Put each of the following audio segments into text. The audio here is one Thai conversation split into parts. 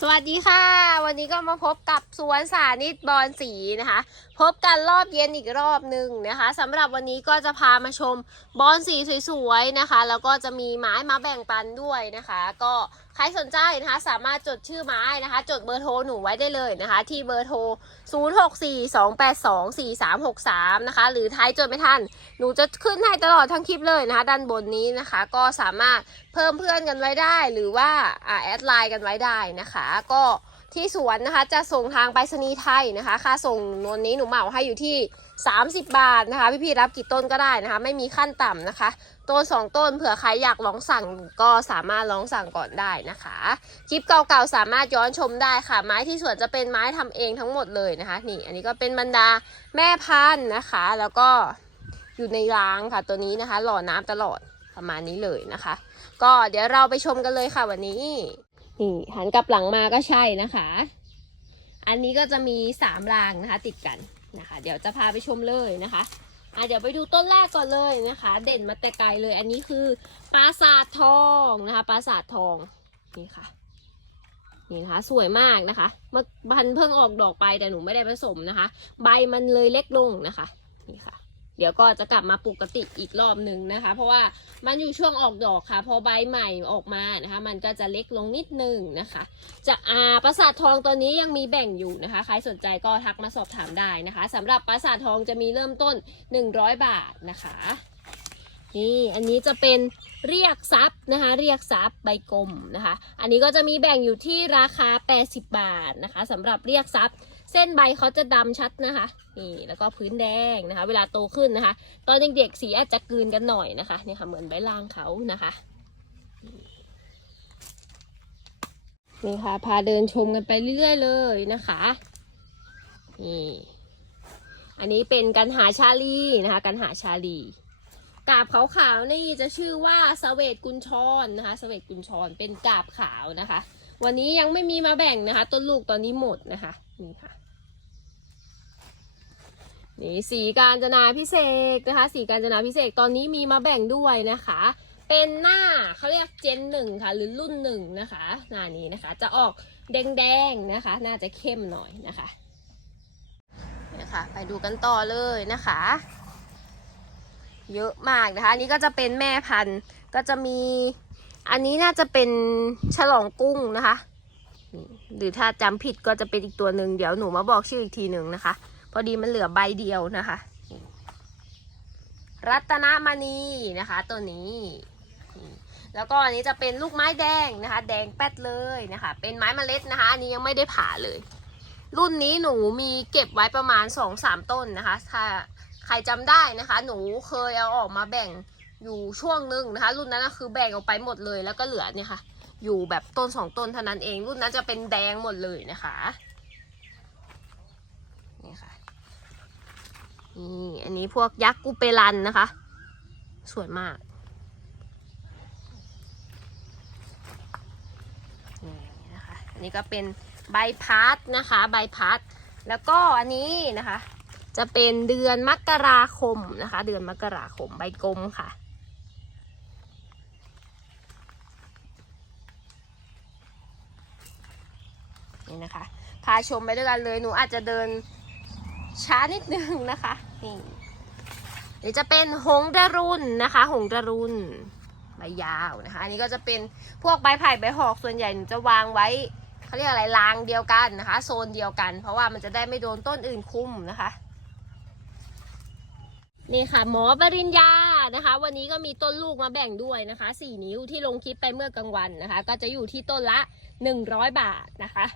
สวัสดีค่ะ วันนี้ก็มาพบกับสวนสานิตบอนสีนะคะ พบกันรอบเย็นอีกรอบหนึ่งนะคะสำหรับวันนี้ก็จะพามาชมบอนสีสวยๆนะคะ แล้วก็จะมีไม้มาแบ่งปันด้วยนะคะ ก็ใครสนใจนะคะสามารถจดชื่อไม้นะคะ จดเบอร์โทรหนูไว้ได้เลยนะคะ ที่เบอร์โทร 0642824363 นะคะ หรือท้ายจดไม่ทัน หนูจะขึ้นให้ตลอดทั้งคลิปเลยนะคะ ด้านบนนี้นะคะ ก็สามารถเพิ่มเพื่อนกันไว้ได้ หรือว่าอ่าแอดไลน์กันไว้ได้นะคะ ก็ที่สวนนะคะจะส่งทางไปรษณีย์ไทยนะคะ ค่าส่งนวนนี้หนูเหมาให้อยู่ที่ 30 บาทนะคะ พี่ๆรับกี่ต้นก็ได้นะคะ ไม่มีขั้นต่ำนะคะ ต้นสองต้นเผื่อใครอยากลองสั่งก็สามารถลองสั่งก่อนได้นะคะ คลิปเก่าๆสามารถย้อนชมได้ค่ะ ไม้ที่สวนจะเป็นไม้ทำเองทั้งหมดเลยนะคะ นี่อันนี้ก็เป็นบรรดาแม่พันธุ์นะคะ แล้วก็อยู่ในรางค่ะตัวนี้นะคะ หล่อน้ำตลอดประมาณนี้เลยนะคะ ก็เดี๋ยวเราไปชมกันเลยค่ะวันนี้ นี่หันกลับหลังมาก็ใช่นะคะ อันนี้ก็จะมีสามรางนะคะ ติดกันนะคะ เดี๋ยวจะพาไปชมเลยนะคะ อะเดี๋ยวไปดูต้นแรกก่อนเลยนะคะ เด่นมาแต่ไกลเลย อันนี้คือปราสาททองนะคะปราสาททองนี่ค่ะนี่นะคะสวยมากนะคะมาพันเพิ่งออกดอกไปแต่หนูไม่ได้ผสมนะคะ ใบมันเลยเล็กลงนะคะ นี่ค่ะ เดี๋ยวก็จะกลับมาปกติอีกรอบหนึ่งนะคะ เพราะว่ามันอยู่ช่วงออกดอกค่ะ พอใบใหม่ออกมานะคะ มันก็จะเล็กลงนิดนึงนะคะจะอาปราสาททองตัวนี้ยังมีแบ่งอยู่นะคะ ใครสนใจก็ทักมาสอบถามได้นะคะสำหรับปราสาททองจะมีเริ่มต้น 100 บาทนะคะ นี่อันนี้จะเป็น เรียกทรัพย์นะคะ เรียกทรัพย์ใบกลมนะคะ อันนี้ก็จะมีแบ่งอยู่ที่ราคา 80 บาทนะคะสำหรับเรียกทรัพย์ เส้นใบเขาจะดำชัดนะคะนี่แล้วก็พื้นแดงนะคะ เวลาโตขึ้นนะคะ ตอนเด็กๆสีอาจจะกลืนกันหน่อยนะคะนี่ค่ะเหมือนใบลางเขานะคะนี่ค่ะ พาเดินชมกันไปเรื่อยๆเลยนะคะนี่อันนี้เป็นกันหาชาลีนะคะกันหาชาลี กาบขาวๆนี่จะชื่อว่าสเวตกุญชรนะคะสเวตกุญชรเป็นกาบขาวนะคะ วันนี้ยังไม่มีมาแบ่งนะคะ ต้นลูกตอนนี้หมดนะคะนี่ค่ะนี่สีการจนาพิเศษนะคะสีการจนาพิเศษตอนนี้มีมาแบ่งด้วยนะคะ เป็นหน้าเขาเรียกเจนหนึ่งค่ะ หรือรุ่นหนึ่งนะคะหน้านี้นะคะ จะออกแดงๆนะคะ น่าจะเข้มหน่อยนะคะเนี่ยค่ะไปดูกันต่อเลยนะคะ เยอะมากนะคะ อันนี้ก็จะเป็นแม่พันธุ์ก็จะมี อันนี้น่าจะเป็นฉลองกุ้งนะคะ หรือถ้าจำผิดก็จะเป็นอีกตัวหนึ่งเดี๋ยวหนูมาบอกชื่ออีกทีหนึ่งนะคะ พอดีมันเหลือใบเดียวนะคะ รัตนมณีนะคะตัวนี้ แล้วก็อันนี้จะเป็นลูกไม้แดงนะคะ แดงแป๊ดเลยนะคะ เป็นไม้เมล็ดนะคะ อันนี้ยังไม่ได้ผ่าเลย รุ่นนี้หนูมีเก็บไว้ประมาณสองสามต้นนะคะ ถ้า ใครจำได้นะคะ หนูเคยเอาออกมาแบ่งอยู่ช่วงหนึ่งนะคะ รุ่นนั้นคือแบ่งออกไปหมดเลยแล้วก็เหลือเนี่ยค่ะ อยู่แบบต้นสองต้นเท่านั้นเอง รุ่นนั้นจะเป็นแดงหมดเลยนะคะนี่ค่ะนี่อันนี้พวกยักษ์กูเปรันนะคะ สวยมากนี่นะคะอันนี้ก็เป็นใบพัดนะคะ ใบพัด แล้วก็อันนี้นะคะ จะเป็นเดือนมกราคมนะคะ เดือนมกราคมใบกลมค่ะ นี่นะคะ พาชมไปด้วยกันเลยหนูอาจจะเดินช้านิดนึงนะคะนี่เดี๋ยวจะเป็นหงดารุนนะคะ หงดารุนใบยาวนะคะ อันนี้ก็จะเป็นพวกใบไผ่ใบหอกส่วนใหญ่หจะวางไว้เขาเรียกอะไรรางเดียวกันนะคะ โซนเดียวกัน เพราะว่ามันจะได้ไม่โดนต้นอื่นคุ้มนะคะ นี่ค่ะ หมอบริญญานะคะ วันนี้ก็มีต้นลูกมาแบ่งด้วยนะคะสี่นิ้วที่ลงคลิปไปเมื่อกลางวันนะคะ ก็จะอยู่ที่ต้นละ 100 บาทนะคะ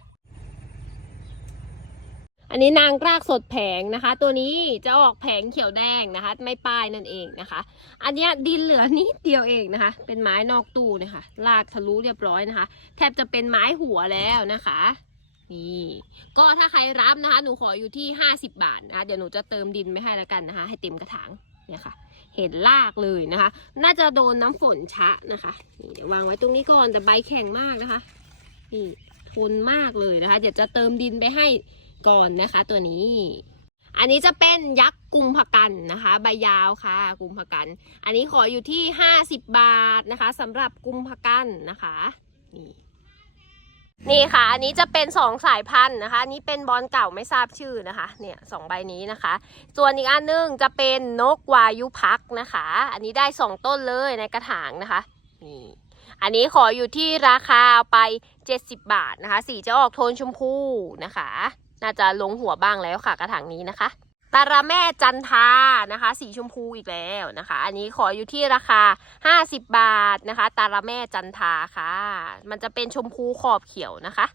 อันนี้นางรากสดแผงนะคะ ตัวนี้จะออกแผงเขียวแดงนะคะ ไม่ป้ายนั่นเองนะคะ อันนี้ดินเหลือนิดเดียวเองนะคะ เป็นไม้นอกตู้นะคะลากทะลุเรียบร้อยนะคะ แทบจะเป็นไม้หัวแล้วนะคะ นี่ก็ถ้าใครรับนะคะ หนูขออยู่ที่ 50 บาทนะคะเดี๋ยวหนูจะเติมดินไม่ให้แล้วกันนะคะ ให้เต็มกระถางเนี่ยค่ะ เห็นรากเลยนะคะ น่าจะโดนน้ำฝนชะนะคะนี่เดี๋ยววางไว้ตรงนี้ก่อนแต่ใบแข็งมากนะคะนี่ทนมากเลยนะคะ เดี๋ยวจะเติมดินไปให้ก่อนนะคะ ตัวนี้ อันนี้จะเป็นยักษ์กุมภกันนะคะ ใบยาวค่ะ กุมภกัน อันนี้ขออยู่ที่ 50 บาทนะคะสำหรับกุมภกันนะคะนี่ นี่ค่ะ อันนี้จะเป็นสองสายพันธุ์นะคะอันนี้เป็นบอลเก่าไม่ทราบชื่อนะคะ เนี่ยสองใบนี้นะคะ ส่วนอีกอันหนึงจะเป็นนกวายุพักนะคะ อันนี้ได้สองต้นเลยในกระถางนะคะนี่อันนี้ขออยู่ที่ราคาเอาไป 70 บาทนะคะ สีจะออกโทนชมพูนะคะ น่าจะลงหัวบ้างแล้วค่ะกระถางนี้นะคะ ตาราแม่จันทานะคะ สีชมพูอีกแล้วนะคะ อันนี้ขออยู่ที่ราคา 50 บาทนะคะ ตาราแม่จันทาค่ะ มันจะเป็นชมพูขอบเขียวนะคะ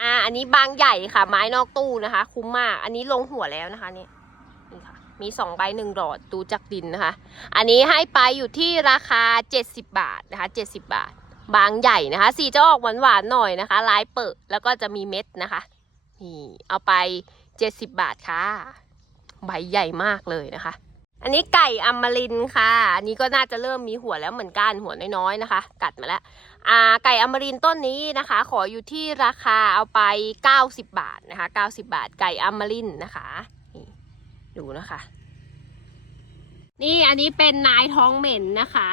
อ่าอันนี้บางใหญ่ค่ะ ไม้นอกตู้นะคะ คุ้มมาก อันนี้ลงหัวแล้วนะคะนี่นี่ค่ะ มีสองใบหนึ่งหลอดดูจากดินนะคะ อันนี้ให้ไปอยู่ที่ราคา 70 บาทนะคะ 70 บาท บางใหญ่นะคะ สีจะออกหวานๆหน่อยนะคะ ลายเปิดแล้วก็จะมีเม็ดนะคะนี่เอาไป 70 บาทค่ะ ใบใหญ่มากเลยนะคะ อันนี้ไก่อมรินค่ะ อันนี้ก็น่าจะเริ่มมีหัวแล้วเหมือนกันหัวน้อยๆนะคะ กัดมาแล้วอ่าไก่อมรินต้นนี้นะคะ ขออยู่ที่ราคาเอาไป 90 บาทนะคะ 90 บาทไก่อมรินนะคะนี่ดูนะคะ นี่อันนี้เป็นนายท้องเหม็นนะคะ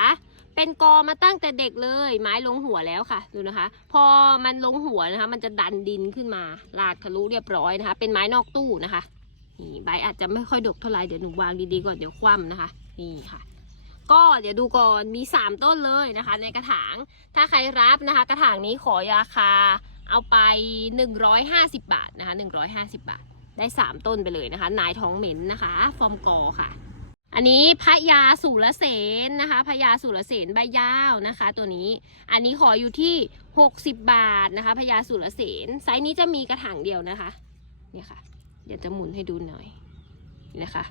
เป็นกอมาตั้งแต่เด็กเลย ไม้ลงหัวแล้วค่ะดูนะคะ พอมันลงหัวนะคะ มันจะดันดินขึ้นมาลากทะลุเรียบร้อยนะคะ เป็นไม้นอกตู้นะคะ นี่ใบอาจจะไม่ค่อยดกเท่าไหร่เดี๋ยวหนูวางดีๆก่อนเดี๋ยวคว่ำนะคะ นี่ค่ะ ก็เดี๋ยวดูก่อนมี 3 ต้นเลยนะคะ ในกระถาง ถ้าใครรับนะคะ กระถางนี้ขอราคาเอาไป 150 บาทนะคะ 150 บาท ได้ 3 ต้นไปเลยนะคะ นายท้องเหม็นนะคะ ฟอร์มกอค่ะ อันนี้พระยาสุรเสนนะคะพระยาสุรเสนใบยาวนะคะ ตัวนี้ อันนี้ขออยู่ที่ 60 บาทนะคะพญาสุรเสนไซส์นี้จะมีกระถางเดียวนะคะ เนี่ยค่ะ เดี๋ยวจะหมุนให้ดูหน่อยนี่นะคะ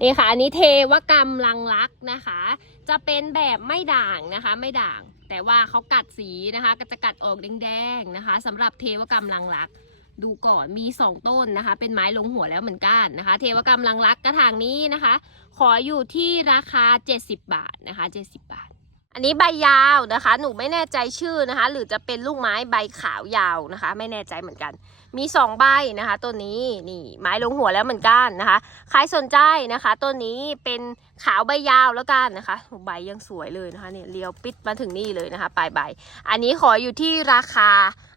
นี่ค่ะอันนี้เทวกรรมลังลักษ์นะคะ จะเป็นแบบไม่ด่างนะคะ ไม่ด่าง แต่ว่าเขากัดสีนะคะ ก็จะกัดออกแดงๆนะคะสำหรับเทวกรรมลังลักษ์ดูก่อนมี 2 ต้นนะคะ เป็นไม้ลงหัวแล้วเหมือนกันนะคะ เทวกรรมลังลักษ์กระถางนี้นะคะ ขออยู่ที่ราคา 70 บาทนะคะ 70 บาท อันนี้ใบยาวนะคะ หนูไม่แน่ใจชื่อนะคะ หรือจะเป็นลูกไม้ใบขาวยาวนะคะ ไม่แน่ใจเหมือนกัน มีสองใบนะคะต้นนี้นี่ไม้ลงหัวแล้วเหมือนกันนะคะใครสนใจนะคะต้นนี้เป็นขาวใบยาวแล้วกันนะคะใบยังสวยเลยนะคะเนี่ยเลียวปิดมาถึงนี่เลยนะคะปลายใบ อันนี้ขออยู่ที่ราคา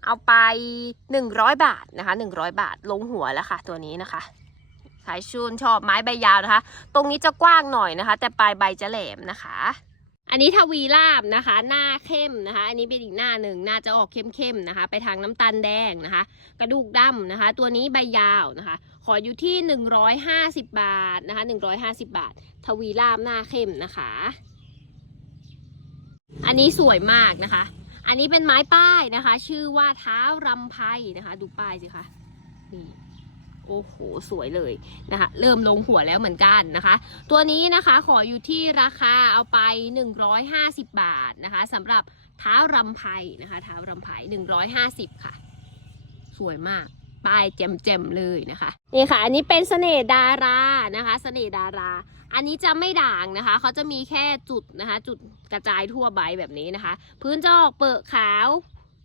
เอาไป 100 บาทนะคะ 100 บาทลงหัวแล้วค่ะ ตัวนี้นะคะใครชูนชอบไม้ใบยาวนะคะ ตรงนี้จะกว้างหน่อยนะคะ แต่ปลายใบจะแหลมนะคะ อันนี้ทวีลาบนะคะ หน้าเข้มนะคะ อันนี้เป็นอีกหน้าหนึ่งหน้าจะออกเข้มๆนะคะ ไปทางน้ำตาลแดงนะคะ กระดูกดำนะคะ ตัวนี้ใบยาวนะคะ ขออยู่ที่ 150 บาทนะคะ 150 บาท ทวีลาบหน้าเข้มนะคะ อันนี้สวยมากนะคะ อันนี้เป็นไม้ป้ายนะคะ ชื่อว่าเท้ารำไพนะคะ ดูป้ายสิคะนี่ โอ้โห สวยเลยนะคะ เริ่มลงหัวแล้วเหมือนกันนะคะ ตัวนี้นะคะขออยู่ที่ราคาเอาไป 150 บาทนะคะสำหรับเท้ารำไพนะคะเท้ารำไพ150 ค่ะ สวยมากป้ายแจ่มๆเลยนะคะนี่ค่ะ อันนี้เป็นเสน่ห์ดารานะคะเสน่ห์ดารา อันนี้จะไม่ด่างนะคะเขาจะมีแค่จุดนะคะ จุดกระจายทั่วใบแบบนี้นะคะ พื้นจะออกเปิดขาว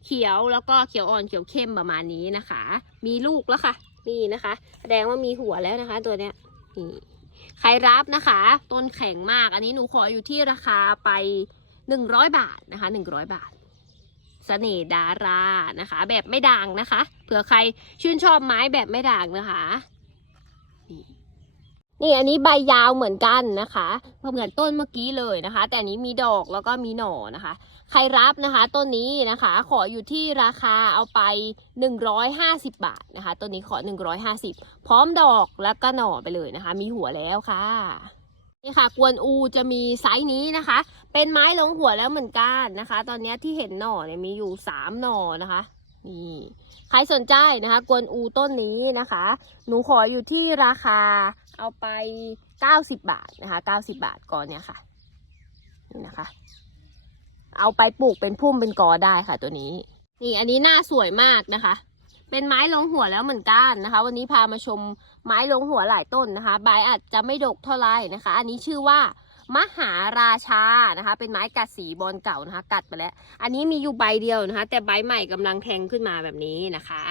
เขียวแล้วก็เขียวอ่อนเขียวเข้มประมาณนี้นะคะ มีลูกแล้วค่ะ นี่นะคะ แสดงว่ามีหัวแล้วนะคะ ตัวเนี้ยนี่ใครรับนะคะ ต้นแข็งมาก อันนี้หนูขออยู่ที่ราคาไปหนึ่งร้อยบาทนะคะหนึ่งร้อยบาทเสน่ดารานะคะ แบบไม่ด่างนะคะ เผื่อใครชื่นชอบไม้แบบไม่ด่างนะคะ นี่อันนี้ใบยาวเหมือนกันนะคะเหมือนต้นเมื่อกี้เลยนะคะ แต่อันนี้มีดอกแล้วก็มีหน่อนะคะ ใครรับนะคะต้นนี้นะคะ ขออยู่ที่ราคาเอาไป 150 บาทนะคะต้นนี้ขอ 150 พร้อมดอกแล้วก็หน่อไปเลยนะคะ มีหัวแล้วค่ะนี่ค่ะ กวนอูจะมีไซส์นี้นะคะ เป็นไม้ลงหัวแล้วเหมือนกันนะคะ ตอนนี้ที่เห็นหน่อเนี่ยมีอยู่ 3 หน่อนะคะ นี่ใครสนใจนะคะ กวนอูต้นนี้นะคะ หนูขออยู่ที่ราคาเอาไป 90 บาทนะคะ 90 บาทก่อนเนี่ยค่ะ นี่นะคะ เอาไปปลูกเป็นพุ่มเป็นกอได้ค่ะตัวนี้ นี่อันนี้หน้าสวยมากนะคะ เป็นไม้ลงหัวแล้วเหมือนกันนะคะ วันนี้พามาชมไม้ลงหัวหลายต้นนะคะ ใบอาจจะไม่ดกเท่าไหร่นะคะ อันนี้ชื่อว่า มหาราชานะคะ เป็นไม้กัดสีบอลเก่านะคะ กัดไปแล้ว อันนี้มีอยู่ใบเดียวนะคะ แต่ใบใหม่กำลังแทงขึ้นมาแบบนี้นะคะ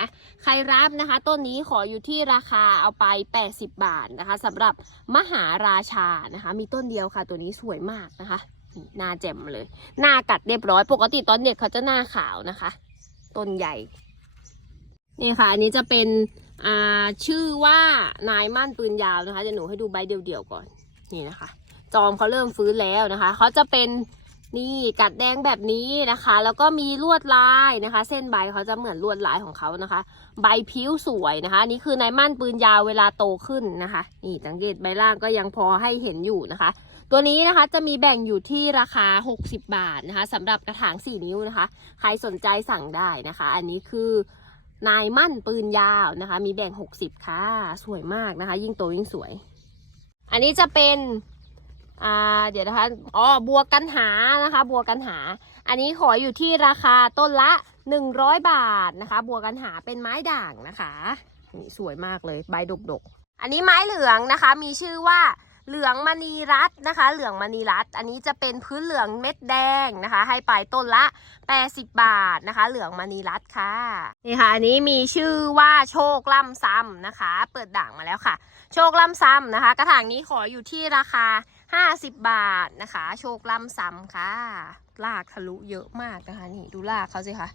ใครรับนะคะ ต้นนี้ขออยู่ที่ราคาเอาไป 80 บาทนะคะสำหรับมหาราชานะคะ มีต้นเดียวค่ะ ตัวนี้สวยมากนะคะนี่หน้าแจ่มเลย หน้ากัดเรียบร้อย ปกติตอนเด็กเขาจะหน้าขาวนะคะ ต้นใหญ่ นี่ค่ะ อันนี้จะเป็นอ่าชื่อว่านายมั่นปืนยาวนะคะเดี๋ยวหนูให้ดูใบเดียวๆก่อน นี่นะคะ จอมเขาเริ่มฟื้นแล้วนะคะเขาจะเป็นนี่กัดแดงแบบนี้นะคะ แล้วก็มีลวดลายนะคะ เส้นใบเขาจะเหมือนลวดลายของเขานะคะ ใบผิวสวยนะคะนนี่คือนายมั่นปืนยาวเวลาโตขึ้นนะคะ นี่สังเกตใบล่างก็ยังพอให้เห็นอยู่นะคะ ตัวนี้นะคะจะมีแบ่งอยู่ที่ราคา 60 บาทนะคะสำหรับกระถาง 4 นิ้วนะคะ ใครสนใจสั่งได้นะคะ อันนี้คือนายมั่นปืนยาวนะคะ มีแบ่ง 60 ค่ะ สวยมากนะคะ ยิ่งโตยิ่งสวย อันนี้จะเป็น อ่าเดี๋ยวนะคะอ๋อบัวกันหานะคะ บัวกันหา อันนี้ขออยู่ที่ราคาต้นละ 100 บาทนะคะ บัวกันหาเป็นไม้ด่างนะคะนี่สวยมากเลยใบดกๆ อันนี้ไม้เหลืองนะคะมีชื่อว่าเหลืองมณีรัตน์นะคะ เหลืองมณีรัตน์อันนี้จะเป็นพื้นเหลืองเม็ดแดงนะคะ ให้ไปต้นละ 80 บาทนะคะ เหลืองมณีรัตน์ค่ะนี่ค่ะอันนี้มีชื่อว่าโชคล่ำซ้ำนะคะ เปิดด่างมาแล้วค่ะ โชคล่ำซ้ำนะคะ กระถางนี้ขออยู่ที่ราคา 50 บาทนะคะ โชคลำซ้ำค่ะ ลากทะลุเยอะมากนะคะ นี่ดูลากเขาสิคะ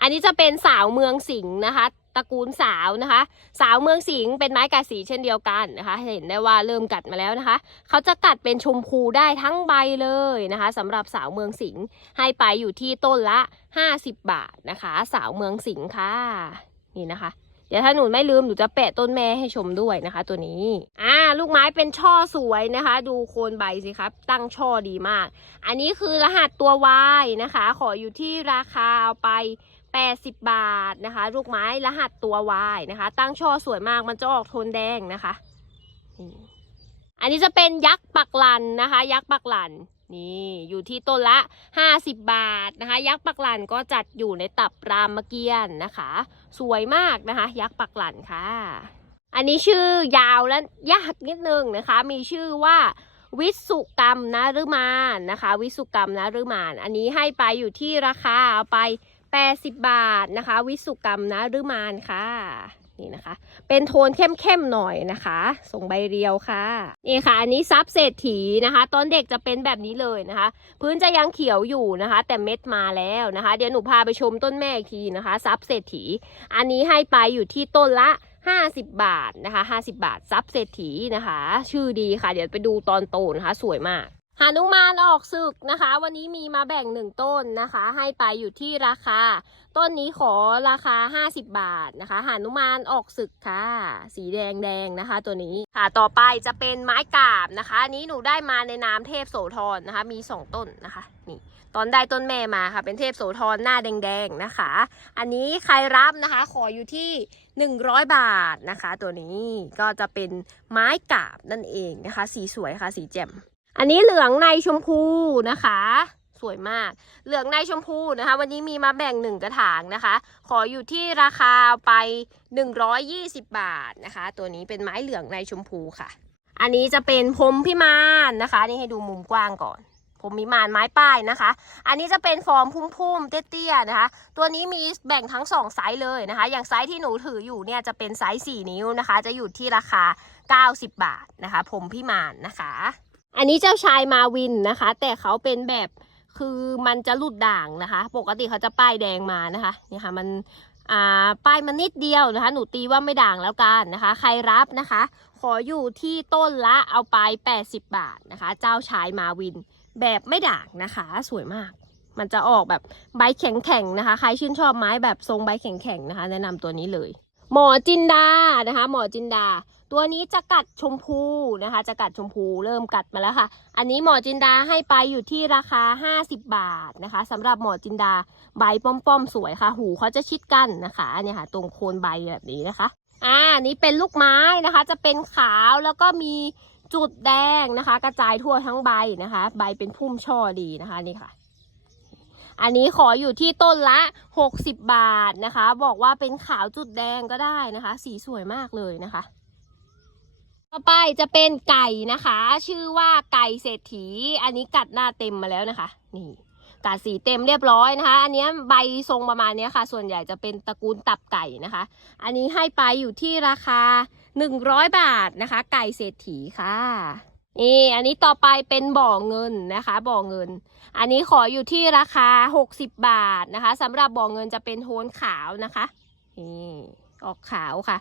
อันนี้จะเป็นสาวเมืองสิงห์นะคะตระกูลสาวนะคะ สาวเมืองสิงห์เป็นไม้กัดสีเช่นเดียวกันนะคะ เห็นได้ว่าเริ่มกัดมาแล้วนะคะ เขาจะกัดเป็นชมพูได้ทั้งใบเลยนะคะสำหรับสาวเมืองสิงห์ให้ไปอยู่ที่ต้นละ 50 บาทนะคะ สาวเมืองสิงห์ค่ะ นี่นะคะ ดี๋ยวถ้าหนูไม่ลืมหนูจะแปะต้นแม่ให้ชมด้วยนะคะ ตัวนี้ อ่า ลูกไม้เป็นช่อสวยนะคะ ดูโคนใบสิครับ ตั้งช่อดีมาก อันนี้คือรหัสตัว Y นะคะ ขออยู่ที่ราคาเอาไป 80 บาทนะคะ ลูกไม้รหัสตัว Y นะคะ ตั้งช่อสวยมากมันจะออกโทนแดงนะคะ อันนี้จะเป็นยักษ์ปักหลันนะคะ ยักษ์ปักหลัน นี่อยู่ที่ต้นละ 50 บาทนะคะ ยักษ์ปักหลันก็จัดอยู่ในตับรามเกียรติ์นะคะ สวยมากนะคะ ยักษ์ปักหลันค่ะ อันนี้ชื่อยาวและยากนิดนึงนะคะ มีชื่อว่าวิสุกรรมนะฤมานนะคะ วิสุกรรมนะฤมาน อันนี้ให้ไปอยู่ที่ราคาเอาไป 80 บาทนะคะ วิสุกรรมนะฤมานค่ะ นี่นะคะ เป็นโทนเข้มๆหน่อยนะคะ ส่งใบเรียวค่ะนี่ค่ะ อันนี้ซับเศรษฐีนะคะ ตอนเด็กจะเป็นแบบนี้เลยนะคะ พื้นจะยังเขียวอยู่นะคะ แต่เม็ดมาแล้วนะคะ เดี๋ยวหนูพาไปชมต้นแม่อีกทีนะคะซับเศรษฐี อันนี้ให้ไปอยู่ที่ต้นละ50 บาทนะคะ 50 บาทซับเศรษฐีนะคะ ชื่อดีค่ะ เดี๋ยวไปดูตอนโตนะคะ สวยมาก หานุมานออกศึกนะคะ วันนี้มีมาแบ่งหนึ่งต้นนะคะ ให้ไปอยู่ที่ราคา ต้นนี้ขอราคา 50 บาทนะคะหานุมานออกศึกค่ะ สีแดงแดงนะคะ ตัวนี้ค่ะต่อไปจะเป็นไม้กาบนะคะอันนี้หนูได้มาในนามเทพโสธรนะคะ มีสองต้นนะคะนี่ตอนได้ต้นแม่มาค่ะ เป็นเทพโสธรหน้าแดงๆนะคะ อันนี้ใครรับนะคะ ขออยู่ที่ 100 บาทนะคะ ตัวนี้ก็จะเป็นไม้กาบนั่นเองนะคะ สีสวยค่ะสีแจ่ม อันนี้เหลืองในชมพูนะคะ สวยมาก เหลืองในชมพูนะคะ วันนี้มีมาแบ่งหนึ่งกระถางนะคะ ขออยู่ที่ราคาไป 120 บาทนะคะ ตัวนี้เป็นไม้เหลืองในชมพูค่ะ อันนี้จะเป็นพรมพิมานนะคะ นี่ให้ดูมุมกว้างก่อนผมมีมานไม้ป้ายนะคะ อันนี้จะเป็นฟอร์มพุ่มๆ เตี้ยๆ นะคะ ตัวนี้มีแบ่งทั้งสองไซส์เลยนะคะ อย่างไซส์ที่หนูถืออยู่เนี่ยจะเป็นไซส์ 4 นิ้วนะคะ จะอยู่ที่ราคา 90 บาทนะคะ ผมพี่มานนะคะ อันนี้เจ้าชายมาวินนะคะ แต่เขาเป็นแบบคือมันจะหลุดด่างนะคะ ปกติเขาจะป้ายแดงมานะคะเนี่ยค่ะมันอ่าป้ายมันนิดเดียวนะคะ หนูตีว่าไม่ด่างแล้วกันนะคะ ใครรับนะคะ ขออยู่ที่ต้นละเอาไป 80 บาทนะคะ เจ้าชายมาวินแบบไม่ด่างนะคะ สวยมาก มันจะออกแบบใบแข็งๆนะคะ ใครชื่นชอบไม้แบบทรงใบแข็งๆนะคะ แนะนำตัวนี้เลย หมอจินดานะคะ หมอจินดา ตัวนี้จะกัดชมพูนะคะ จะกัดชมพูเริ่มกัดมาแล้วค่ะ อันนี้หมอจินดาให้ไปอยู่ที่ราคา 50 บาทนะคะสำหรับหมอจินดาใบป้อมๆสวยค่ะ หูเขาจะชิดกันนะคะเนี่ยค่ะ ตรงโคนใบแบบนี้นะคะ อ่านี่เป็นลูกไม้นะคะ จะเป็นขาวแล้วก็มีจุดแดงนะคะ กระจายทั่วทั้งใบนะคะ ใบเป็นพุ่มช่อดีนะคะนี่ค่ะ อันนี้ขออยู่ที่ต้นละ 60 บาทนะคะ บอกว่าเป็นขาวจุดแดงก็ได้นะคะ สีสวยมากเลยนะคะ ต่อไปจะเป็นไก่นะคะ ชื่อว่าไก่เศรษฐี อันนี้กัดหน้าเต็มมาแล้วนะคะ นี่กัดสีเต็มเรียบร้อยนะคะ อันนี้ใบทรงประมาณนี้ค่ะ ส่วนใหญ่จะเป็นตระกูลตับไก่นะคะ อันนี้ให้ไปอยู่ที่ราคา 100 บาทนะคะ ไก่เศรษฐีค่ะนี่อันนี้ต่อไปเป็นบ่อเงินนะคะ บ่อเงิน อันนี้ขออยู่ที่ราคา 60 บาทนะคะสำหรับบ่อเงินจะเป็นโทนขาวนะคะนี่ ออกขาวค่ะ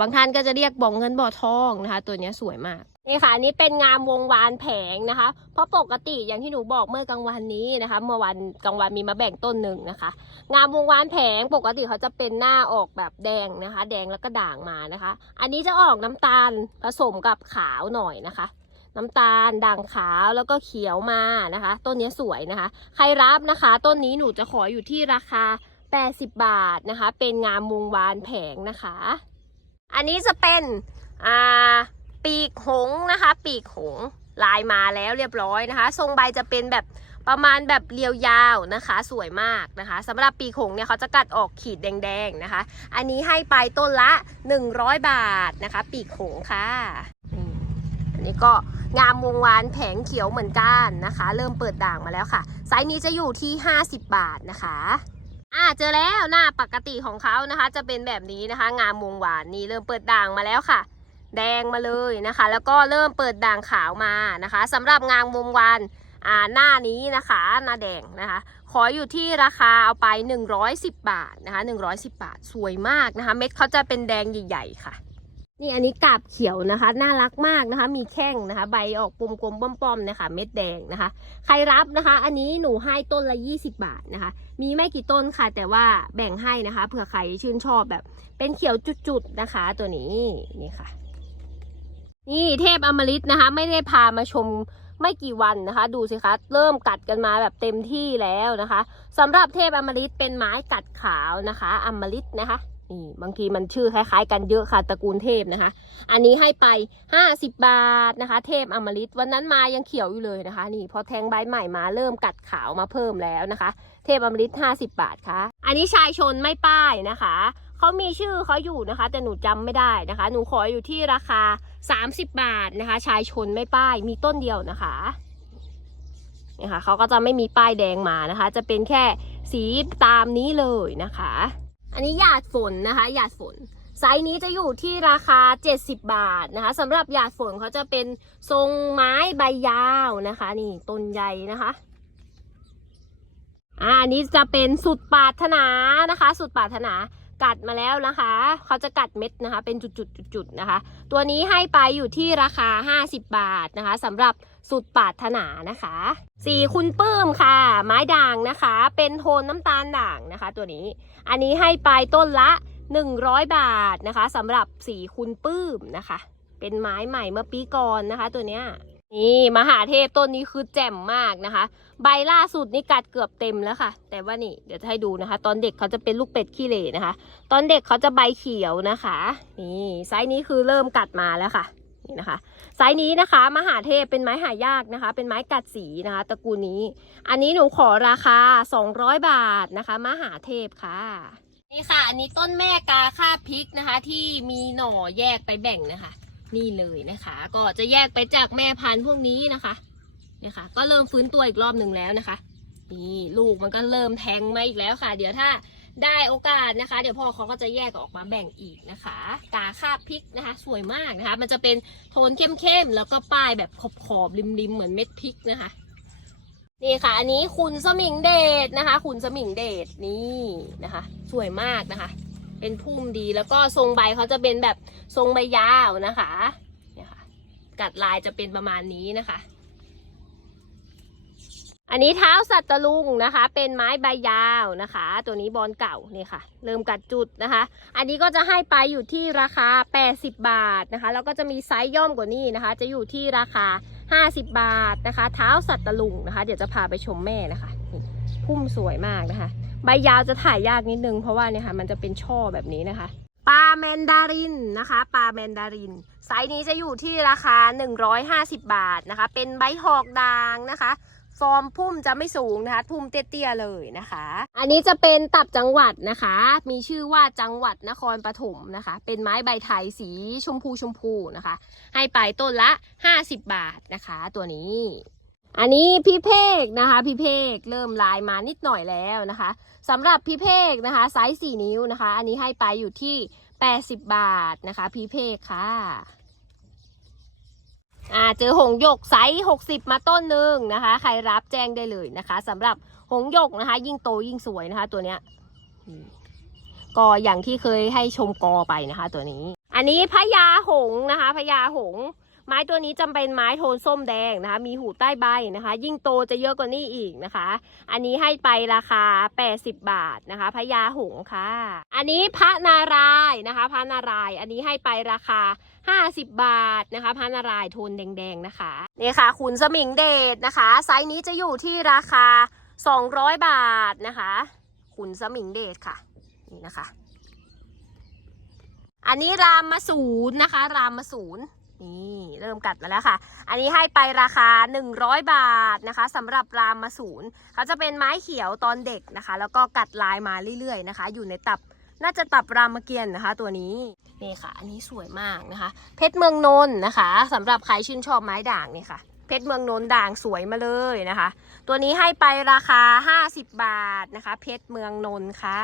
บางท่านก็จะเรียกบ่อเงินบ่อทองนะคะ ตัวนี้สวยมากนี่ค่ะอันนี้เป็นงามวงวานแผงนะคะ เพราะปกติอย่างที่หนูบอกเมื่อกลางวันนี้นะคะ เมื่อวันกลางวันมีมาแบ่งต้นหนึ่งนะคะ งามวงวานแผงปกติเขาจะเป็นหน้าออกแบบแดงนะคะ แดงแล้วก็ด่างมานะคะ อันนี้จะออกน้ำตาลผสมกับขาวหน่อยนะคะ น้ำตาลด่างขาวแล้วก็เขียวมานะคะ ต้นนี้สวยนะคะ ใครรับนะคะ ต้นนี้หนูจะขออยู่ที่ราคา 80 บาทนะคะ เป็นงามวงวานแผงนะคะ อันนี้จะเป็นอ่าปีกหงนะคะ ปีกหงลายมาแล้วเรียบร้อยนะคะ ทรงใบจะเป็นแบบประมาณแบบเรียวยาวนะคะ สวยมากนะคะสำหรับปีกหงเนี่ยเขาจะกัดออกขีดแดงๆนะคะ อันนี้ให้ไปต้นละ 100 บาทนะคะ ปีกหงค่ะอันนี้ก็งามวงวานแผงเขียวเหมือนกันนะคะ เริ่มเปิดด่างมาแล้วค่ะ ไซส์นี้จะอยู่ที่ 50 บาทนะคะ อ่าเจอแล้วหน้าปกติของเขานะคะ จะเป็นแบบนี้นะคะ งามวงวานนี่เริ่มเปิดด่างมาแล้วค่ะ แดงมาเลยนะคะ แล้วก็เริ่มเปิดด่างขาวมานะคะสำหรับงามวงวานอ่าหน้านี้นะคะหน้าแดงนะคะ ขออยู่ที่ราคาเอาไป 110 บาทนะคะ110 บาทสวยมากนะคะ เม็ดเขาจะเป็นแดงใหญ่ๆค่ะ นี่อันนี้กาบเขียวนะคะ น่ารักมากนะคะ มีแข้งนะคะ ใบออกกลมๆป้อมๆนะคะ เม็ดแดงนะคะ ใครรับนะคะ อันนี้หนูให้ต้นละ 20 บาทนะคะ มีไม่กี่ต้นค่ะ แต่ว่าแบ่งให้นะคะเผื่อใครชื่นชอบแบบ เป็นเขียวจุดๆนะคะ ตัวนี้นี่ค่ะ นี่เทพอมฤตนะคะ ไม่ได้พามาชมไม่กี่วันนะคะ ดูสิคะเริ่มกัดกันมาแบบเต็มที่แล้วนะคะสำหรับเทพอมฤตเป็นไม้กัดขาวนะคะอมฤตนะคะ นี่บางทีมันชื่อคล้าย ๆ กันเยอะค่ะตระกูลเทพนะคะ อันนี้ให้ไป 50 บาทนะคะ เทพอมฤตวันนั้นมายังเขียวอยู่เลยนะคะ นี่พอแทงใบใหม่มาเริ่มกัดขาวมาเพิ่มแล้วนะคะ เทพอมฤต50 บาทค่ะ อันนี้ชายชนไม่ป้ายนะคะเขามีชื่อเขาอยู่นะคะ แต่หนูจำไม่ได้นะคะ หนูขออยู่ที่ราคา 30 บาทนะคะ ชายชนไม่ป้ายมีต้นเดียวนะคะนี่ค่ะเขาก็จะไม่มีป้ายแดงมานะคะ จะเป็นแค่สีตามนี้เลยนะคะ อันนี้หยาดฝนนะคะหยาดฝนไซส์นี้จะอยู่ที่ราคา 70 บาทนะคะสำหรับหยาดฝนเขาจะเป็นทรงไม้ใบยาวนะคะ นี่ต้นใหญ่นะคะอ่าอันนี้จะเป็นสุดปาถนานะคะ สุดปาถนากัดมาแล้วนะคะ เขาจะกัดเม็ดนะคะ เป็นจุดๆๆๆนะคะ ตัวนี้ให้ไปอยู่ที่ราคา 50 บาทนะคะสำหรับ สุดปาถนานะคะสีคุณปื้มค่ะ ไม้ด่างนะคะ เป็นโทนน้ำตาลด่างนะคะ ตัวนี้ อันนี้ให้ไปต้นละ 100 บาทนะคะสำหรับสีคุณปื้มนะคะ เป็นไม้ใหม่เมื่อปีก่อนนะคะ ตัวเนี้ยนี่มหาเทพต้นนี้คือแจ่มมากนะคะ ใบล่าสุดนี่กัดเกือบเต็มแล้วค่ะ แต่ว่านี่เดี๋ยวจะให้ดูนะคะ ตอนเด็กเขาจะเป็นลูกเป็ดขี้เหร่นะคะ ตอนเด็กเขาจะใบเขียวนะคะ นี่ไซส์นี้คือเริ่มกัดมาแล้วค่ะ นี่นะคะ ไซส์นี้นะคะ มหาเทพเป็นไม้หายากนะคะ เป็นไม้กัดสีนะคะตระกูลนี้ อันนี้หนูขอราคา 200 บาทนะคะ มหาเทพค่ะนี่ค่ะ อันนี้ต้นแม่กาค่าพริกนะคะ ที่มีหน่อแยกไปแบ่งนะคะ นี่เลยนะคะ ก็จะแยกไปจากแม่พันธุ์พวกนี้นะคะเนี่ยค่ะ ก็เริ่มฟื้นตัวอีกรอบหนึ่งแล้วนะคะ นี่ลูกมันก็เริ่มแทงมาอีกแล้วค่ะ เดี๋ยวถ้า ได้โอกาสนะคะ เดี๋ยวพ่อเขาก็จะแยกออกมาแบ่งอีกนะคะ กาคาบพริกนะคะ สวยมากนะคะ มันจะเป็นโทนเข้มๆแล้วก็ป้ายแบบขอบๆริมๆเหมือนเม็ดพริกนะคะนี่ค่ะ อันนี้คุณสมิงเดชนะคะ คุณสมิงเดชนี่นะคะ สวยมากนะคะ เป็นพุ่มดีแล้วก็ทรงใบเขาจะเป็นแบบทรงใบยาวนะคะเนี่ยค่ะ กัดลายจะเป็นประมาณนี้นะคะ อันนี้เท้าสัตว์ตะลุงนะคะ เป็นไม้ใบยาวนะคะ ตัวนี้บอลเก่านี่ค่ะ เริ่มกัดจุดนะคะ อันนี้ก็จะให้ไปอยู่ที่ราคา 80 บาทนะคะ แล้วก็จะมีไซส์ย่อมกว่านี้นะคะ จะอยู่ที่ราคา 50 บาทนะคะ เท้าสัตว์ตะลุงนะคะ เดี๋ยวจะพาไปชมแม่นะคะนี่พุ่มสวยมากนะคะ ใบยาวจะถ่ายยากนิดนึงเพราะว่าเนี่ยค่ะมันจะเป็นช่อแบบนี้นะคะปลาแมนดารินนะคะปลาแมนดาริน ไซส์นี้จะอยู่ที่ราคา 150 บาทนะคะ เป็นใบหอกด่างนะคะ ฟอร์มพุ่มจะไม่สูงนะคะพุ่มเตี้ยๆเลยนะคะ อันนี้จะเป็นตับจังหวัดนะคะ มีชื่อว่าจังหวัดนครปฐมนะคะ เป็นไม้ใบไทยสีชมพูชมพูนะคะ ให้ไปต้นละ 50 บาทนะคะ ตัวนี้ อันนี้พี่เพกนะคะ พี่เพกเริ่มลายมานิดหน่อยแล้วนะคะสำหรับพี่เพกนะคะไซส์4นิ้วนะคะ อันนี้ให้ไปอยู่ที่ 80 บาทนะคะ พี่เพกค่ะ อ่าเจอหงส์หยกไซส์60 มาต้นหนึ่งนะคะ ใครรับแจ้งได้เลยนะคะสำหรับหงหยกนะคะ ยิ่งโตยิ่งสวยนะคะ ตัวเนี้ยก็อย่างที่เคยให้ชมกอไปนะคะ ตัวนี้ อันนี้พญาหงนะคะพญาหง ไม้ตัวนี้จำเป็นไม้โทนส้มแดงนะคะ มีหูใต้ใบนะคะ ยิ่งโตจะเยอะกว่านี้อีกนะคะ อันนี้ให้ไปราคา 80 บาทนะคะพญาหงค่ะ อันนี้พระนารายนะคะ พระนาราย อันนี้ให้ไปราคา 50 บาทนะคะพระนารายณ์โทนแดงๆนะคะนี่ค่ะขุนสมิงเดชนะคะ ไซส์นี้จะอยู่ที่ราคา 200 บาทนะคะขุนสมิงเดชค่ะนี่นะคะ อันนี้รามมาศูนย์นะคะ รามมาศูนย์นี่เริ่มกัดมาแล้วค่ะ อันนี้ให้ไปราคา 100 บาทนะคะสำหรับรามมาศูนย์เขาจะเป็นไม้เขียวตอนเด็กนะคะ แล้วก็กัดลายมาเรื่อยๆนะคะ อยู่ในตับ น่าจะตับรามเกียรตินะคะ ตัวนี้นี่ค่ะ อันนี้สวยมากนะคะ เพชรเมืองนนท์นะคะสำหรับใครชื่นชอบไม้ด่างนี่ค่ะ เพชรเมืองนนท์ด่างสวยมาเลยนะคะ ตัวนี้ให้ไปราคา 50 บาทนะคะ เพชรเมืองนนท์ค่ะ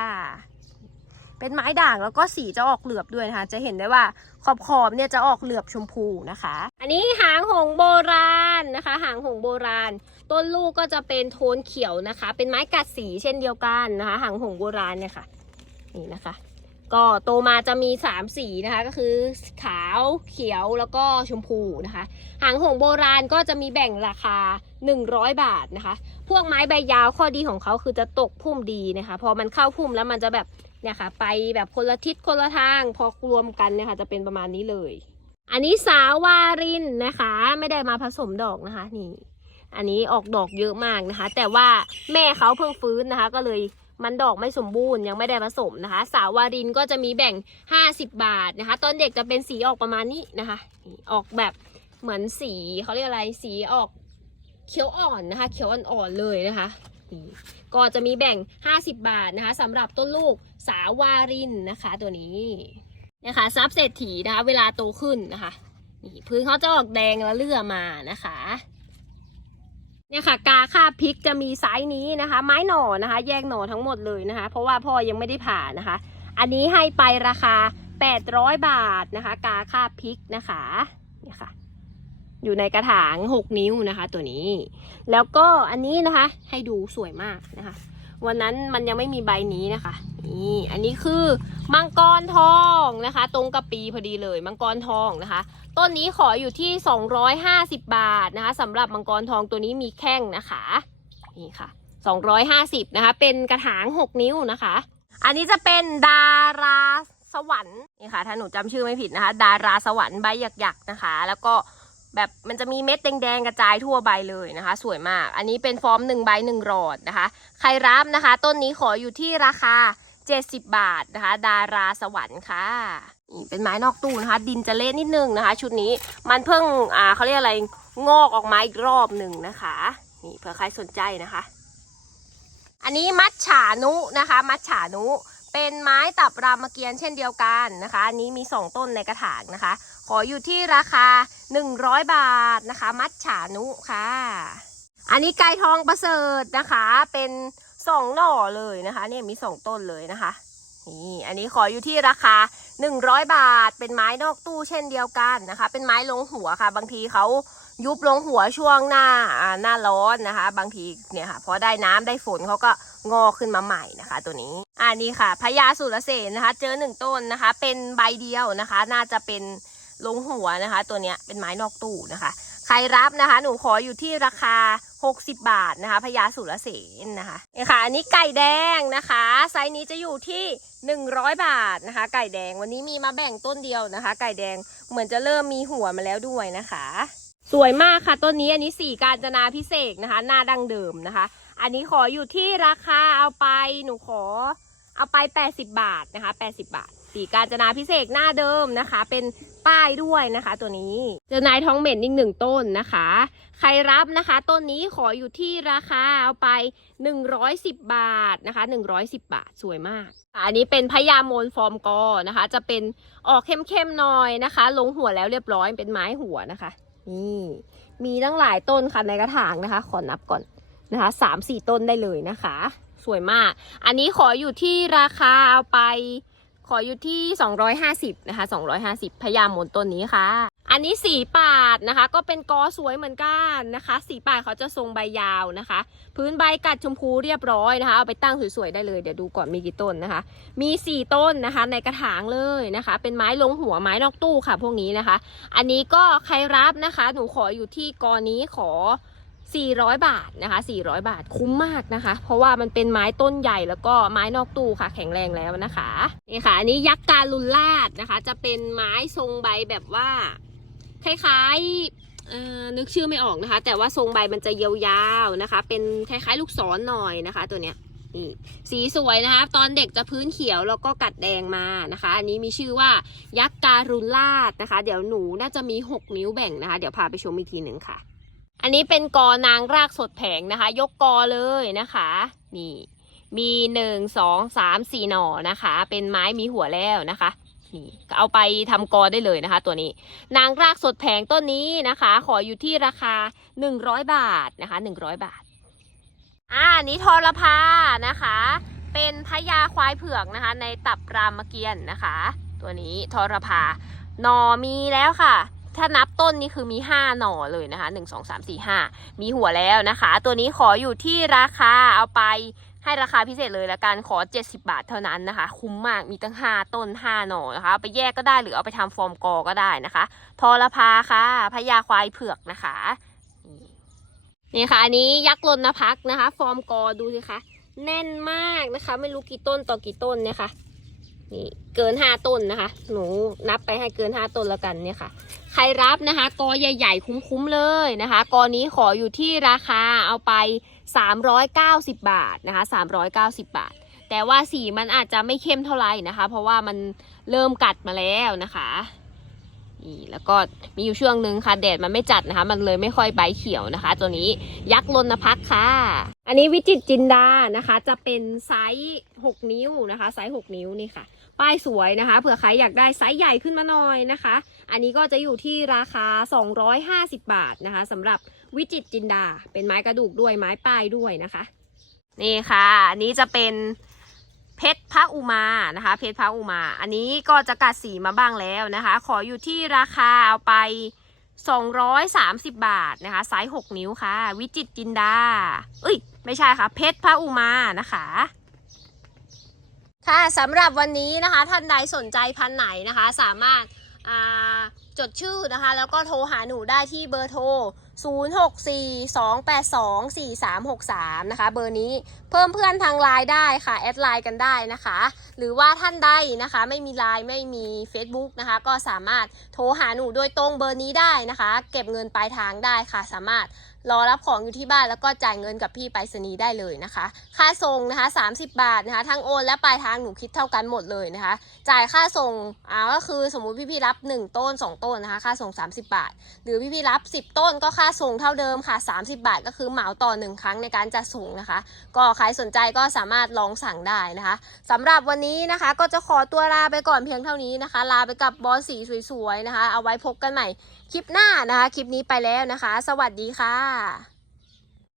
เป็นไม้ด่างแล้วก็สีจะออกเหลือบด้วยนะคะ จะเห็นได้ว่าขอบขอบๆเนี่ยจะออกเหลือบชมพูนะคะ อันนี้หางหงโบราณนะคะ หางหงโบราณ ต้นลูกก็จะเป็นโทนเขียวนะคะ เป็นไม้กัดสีเช่นเดียวกันนะคะ หางหงโบราณเนี่ยค่ะ นี่นะคะ ก็โตมาจะมี 3 สีนะคะ ก็คือขาวเขียวแล้วก็ชมพูนะคะ หางหงโบราณก็จะมีแบ่งราคา 100 บาทนะคะ พวกไม้ใบยาวข้อดีของเขาคือจะตกพุ่มดีนะคะ พอมันเข้าพุ่มแล้วมันจะแบบเนี่ยค่ะไปแบบคนละทิศคนละทางพอรวมกันเนี่ยค่ะจะเป็นประมาณนี้เลย อันนี้สาววารินนะคะ ไม่ได้มาผสมดอกนะคะนี่ อันนี้ออกดอกเยอะมากนะคะ แต่ว่าแม่เขาเพิ่งฟื้นนะคะ ก็เลย มันดอกไม่สมบูรณ์ยังไม่ได้ผสมนะคะ สาววารินก็จะมีแบ่ง 50 บาทนะคะ ตอนเด็กจะเป็นสีออกประมาณนี้นะคะออกแบบเหมือนสีเขาเรียกอะไรสีออกเขียวอ่อนนะคะ เขียวอ่อนๆเลยนะคะก็จะมีแบ่ง 50 บาทนะคะสำหรับต้นลูกสาวารินนะคะ ตัวนี้นะคะซับเศรษฐีนะคะ เวลาโตขึ้นนะคะนี่พื้นเขาจะออกแดงแล้วเลื่อมานะคะ เนี่ยค่ะ กาค่าพริกจะมีไซส์นี้นะคะ ไม้หน่อนะคะ แยกหน่อทั้งหมดเลยนะคะ เพราะว่าพ่อยังไม่ได้ผ่านะคะ อันนี้ให้ไปราคา 800 บาทนะคะ กาค่าพริกนะคะเนี่ยค่ะ อยู่ในกระถาง 6 นิ้วนะคะ ตัวนี้ แล้วก็อันนี้นะคะ ให้ดูสวยมากนะคะ วันนั้นมันยังไม่มีใบนี้นะคะ นี่อันนี้คือมังกรทองนะคะ ตรงกับปีพอดีเลยมังกรทองนะคะ ต้นนี้ขออยู่ที่ 250 บาทนะคะสำหรับมังกรทองตัวนี้มีแข้งนะคะ นี่ค่ะ 250นะคะ เป็นกระถาง 6 นิ้วนะคะ อันนี้จะเป็นดาราสวรรค์นี่ค่ะถ้าหนูจำชื่อไม่ผิดนะคะ ดาราสวรรค์ใบหยักๆนะคะ แล้วก็ แบบมันจะมีเม็ดแดงๆกระจายทั่วใบเลยนะคะ สวยมาก อันนี้เป็นฟอร์ม1ใบ1หลอดนะคะ ใครรับนะคะ ต้นนี้ขออยู่ที่ราคา 70 บาทนะคะ ดาราสวรรค์ค่ะนี่เป็นไม้นอกตู้นะคะ ดินจะเละนิดนึงนะคะ ชุดนี้มันเพิ่งอ่าเขาเรียกอะไรงอกออกมาอีกรอบหนึ่งนะคะนี่เผื่อใครสนใจนะคะ อันนี้มัดฉานุนะคะ มัดฉานุเป็นไม้ตับรามเกียรติ์เช่นเดียวกันนะคะ อันนี้มี 2 ต้นในกระถางนะคะ ขออยู่ที่ราคา100 บาทนะคะ มัดฉานุค่ะ อันนี้ไก่ทองประเสริฐนะคะ เป็นสองหน่อเลยนะคะ เนี่ยมีสองต้นเลยนะคะนี่อันนี้ขออยู่ที่ราคา 100 บาท เป็นไม้นอกตู้เช่นเดียวกันนะคะ เป็นไม้ลงหัวค่ะ บางทีเขายุบลงหัวช่วงหน้าหน้าร้อนนะคะ บางทีเนี่ยค่ะพอได้น้ำได้ฝนเขาก็งอขึ้นมาใหม่นะคะ ตัวนี้อันนี้ค่ะพญาสุรเสนนะคะ เจอหนึ่งต้นนะคะ เป็นใบเดียวนะคะ น่าจะเป็น ลงหัวนะคะ ตัวเนี้ยเป็นไม้นอกตู้นะคะ ใครรับนะคะ หนูขออยู่ที่ราคา 60 บาทนะคะพญาสุรเสนนะคะนี่ค่ะอันนี้ไก่แดงนะคะ ไซส์นี้จะอยู่ที่ 100 บาทนะคะ ไก่แดงวันนี้มีมาแบ่งต้นเดียวนะคะ ไก่แดงเหมือนจะเริ่มมีหัวมาแล้วด้วยนะคะ สวยมากค่ะต้นนี้อันนี้สีการจนาพิเศษนะคะ หน้าดังเดิมนะคะ อันนี้ขออยู่ที่ราคาเอาไปหนูขอเอาไป 80 บาทนะคะ 80 บาท สีการจนาพิเศษหน้าเดิมนะคะ เป็นป้ายด้วยนะคะ ตัวนี้เจอนายทองเหม็นอีกหนึ่งต้นนะคะ ใครรับนะคะต้นนี้ขออยู่ที่ราคาเอาไป 110 บาทนะคะ 110 บาทสวยมากอันนี้เป็นพญาโมนฟอร์มกอนะคะ จะเป็นออกเข้มๆหน่อยนะคะ ลงหัวแล้วเรียบร้อยเป็นไม้หัวนะคะนี่มีตั้งหลายต้นค่ะในกระถางนะคะ ขอนับก่อนนะคะสามสี่ต้นได้เลยนะคะ สวยมาก อันนี้ขออยู่ที่ราคาเอาไป ขออยู่ที่ 250 นะคะ 250 พยามนต้นนี้ค่ะ อันนี้สีปาดนะคะ ก็เป็นกอสวยเหมือนกันนะคะ สีปาดเขาจะทรงใบยาวนะคะ พื้นใบกัดชมพูเรียบร้อยนะคะ เอาไปตั้งสวยๆได้เลย เดี๋ยวดูก่อนมีกี่ต้นนะคะ มี 4 ต้นนะคะ ในกระถางเลยนะคะ เป็นไม้ลงหัวไม้นอกตู้ค่ะ พวกนี้นะคะ อันนี้ก็ใครรับนะคะ หนูขออยู่ที่กอนี้ขอ 400 บาทนะคะ 400 บาทคุ้มมากนะคะ เพราะว่ามันเป็นไม้ต้นใหญ่แล้วก็ไม้นอกตู้ค่ะ แข็งแรงแล้วนะคะนี่ค่ะอันนี้ยักษ์การุนลาดนะคะ จะเป็นไม้ทรงใบแบบว่าคล้ายๆนึกชื่อไม่ออกนะคะ แต่ว่าทรงใบมันจะยาวๆนะคะ เป็นคล้ายๆ ลูกศรหน่อยนะคะ ตัวเนี้ยนี่สีสวยนะคะ ตอนเด็กจะพื้นเขียวแล้วก็กัดแดงมานะคะ อันนี้มีชื่อว่ายักษ์การุนลาดนะคะ เดี๋ยวหนูน่าจะมี 6 นิ้วแบ่งนะคะ เดี๋ยวพาไปชมอีกทีหนึ่งค่ะ อันนี้เป็นกอนางรากสดแผงนะคะ ยกกอเลยนะคะ นี่มีหนึ่งสองสามสี่หน่อนะคะ เป็นไม้มีหัวแล้วนะคะนี่เอาไปทำกอได้เลยนะคะ ตัวนี้ นางรากสดแผงต้นนี้นะคะ ขออยู่ที่ราคา100บาทนะคะ100บาทอ่าอันนี้ทอรพานะคะ เป็นพญาควายเผือกนะคะ ในตับรามเกียรตินะคะ ตัวนี้ทอรพาหนอมีแล้วค่ะ ถ้านับต้นนี่คือมี 5 หน่อเลยนะคะ 1 2 3 4 5 มีหัวแล้วนะคะ ตัวนี้ขออยู่ที่ราคาเอาไปให้ราคาพิเศษเลยละกันขอ 70 บาทเท่านั้นนะคะ คุ้มมากมีตั้ง 5 ต้น 5 หน่อนะคะไปแยกก็ได้หรือเอาไปทำฟอร์มกอก็ได้นะคะทอรพาค่ะพญาควายเผือกนะคะนี่ค่ะอันนี้ยักษ์ลนพักนะคะ ฟอร์มกอดูสิคะแน่นมากนะคะ ไม่รู้กี่ต้นต่อกี่ต้นเนี่ยค่ะนี่เกินห้าต้นนะคะ หนูนับไปให้เกินห้าต้นแล้วกันเนี่ยค่ะ ใครรับนะคะกอใหญ่ ๆ คุ้มๆเลยนะคะกอนี้ขออยู่ที่ราคาเอาไป 390 บาทนะคะ390 บาท แต่ว่าสีมันอาจจะไม่เข้มเท่าไหร่นะคะ เพราะว่ามันเริ่มกัดมาแล้วนะคะนี่แล้วก็มีอยู่ช่วงหนึ่งค่ะแดดมันไม่จัดนะคะ มันเลยไม่ค่อยใบเขียวนะคะ ตัวนี้ยักษ์ลนพักค่ะ อันนี้วิจิตจินดานะคะ จะเป็นไซส์6นิ้วนะคะ ไซส์6นิ้วนี่ค่ะ ป้ายสวยนะคะเผื่อใครอยากได้ไซส์ใหญ่ขึ้นมาหน่อยนะคะ อันนี้ก็จะอยู่ที่ราคา 250 บาทนะคะสำหรับวิจิตจินดา เป็นไม้กระดูกด้วยไม้ป้ายด้วยนะคะ นี่ค่ะอันนี้จะเป็นเพชรพระอุมานะคะ เพชรพระอุมา อันนี้ก็จะกัดสีมาบ้างแล้วนะคะ ขออยู่ที่ราคาเอาไป 230 บาทนะคะไซส์6นิ้วค่ะ วิจิตจินดาเอ้ยไม่ใช่ค่ะ เพชรพระอุมานะคะค่ะสำหรับวันนี้นะคะ ท่านใดสนใจพันไหนนะคะ สามารถ จดชื่อนะคะ แล้วก็โทรหาหนูได้ที่เบอร์โทร 0642824363 นะคะ เบอร์นี้เพิ่มเพื่อนทางไลน์ได้ค่ะ แอดไลน์กันได้นะคะ หรือว่าท่านใดนะคะ ไม่มีไลน์ไม่มี Facebook นะคะ ก็สามารถโทรหาหนูโดยตรงเบอร์นี้ได้นะคะ เก็บเงินปลายทางได้ค่ะ สามารถ รอรับของอยู่ที่บ้านแล้วก็จ่ายเงินกับพี่ไปรษณีย์ได้เลยนะคะ ค่าส่งนะคะ30 บาทนะคะทั้งโอนและปลายทางหนูคิดเท่ากันหมดเลยนะคะ จ่ายค่าส่งอ่าก็คือสมมุติพี่พี่ๆรับ 1 ต้น 2 ต้นนะคะ ค่าส่ง 30 บาท หรือพี่พี่ๆรับ 10 ต้นก็ค่าส่งเท่าเดิมค่ะ 30 บาท ก็คือเหมาต่อ 1 ครั้งในการจัดส่งนะคะ ก็ใครสนใจก็สามารถลองสั่งได้นะคะสำหรับวันนี้นะคะก็จะขอตัวลาไปก่อนเพียงเท่านี้นะคะ ลาไปกับบอลสีสวยๆนะคะ เอาไว้พบกันใหม่คลิปหน้านะคะ คลิปนี้ไปแล้วนะคะ สวัสดีค่ะ